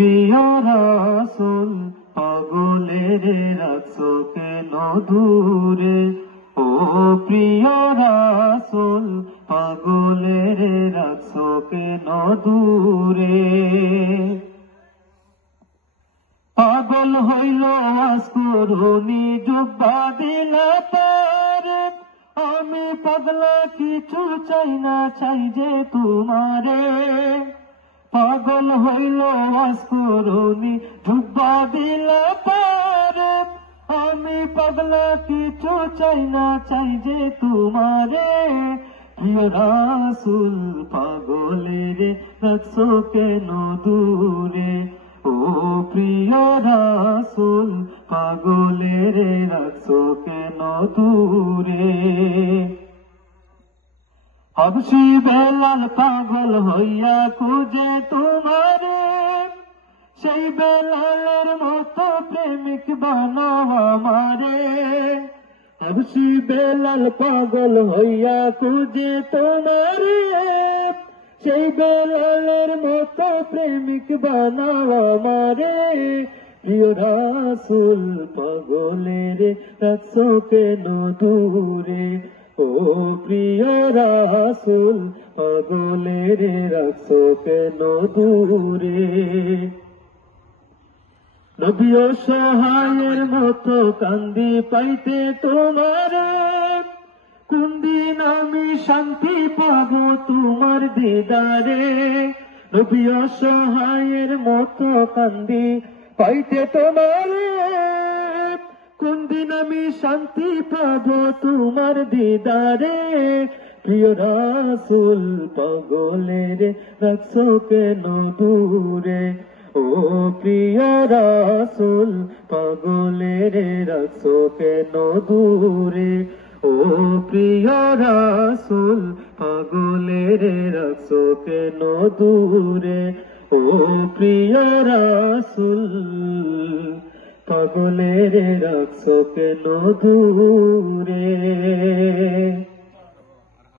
প্রিয় রাসূল পাগলের রাখছো কেন দূরে, ও প্রিয় রাসূল পাগলের রাখছো কেন দূরে। পাগল হইল আসকুরুনি জুব্বা দিলা পারে, আমি পাগলা কিছু চাই না চাই যে তোমারে। পাগল হইল আসকুরুনি জুব্বা দিলা পারে, আমি পাগলা কিছু চাই না চাই যে তোমারে। প্রিয় রাসূল পাগলের রাখছো কেন দূরে, ও প্রিয় রাসূল পাগলের রাখছো কেন দূরে। হাবশী বেলাল পাগল হইয়া খুঁজে তোমারে, সেই বেলালের মতো প্রেমিক বানাও আমারে। হাবশী বেলাল পাগল হইয়া খুঁজে তোমারে, সেই বেলালের মতো প্রেমিক বানাও আমারে। প্রিয় রাসূল পাগলের রাখছো কেন দূরে, ও প্রিয় রাসূল পাগলের রাখছো কেন দূরে। নবী অসহায়ের মতো কান্দি পাইতে তোমারে, কোন দিন আমি শান্তি পাবো তোমার দিদারে। নবী অসহায়ের মতো কান্দি পাইতে তোমারে, কোন দিন আমি শান্তি পাবো তোমার দিদারে। প্রিয় রাসূল পাগলের রাখছো কেন দূরে, ও প্রিয় রাসূল পাগলের রাখছো কেন দূরে, ও প্রিয় রাসূল পাগলের রাখছো কেন দূরে, ও প্রিয় রাসূল পাগলের রাখছো কেন দূরে।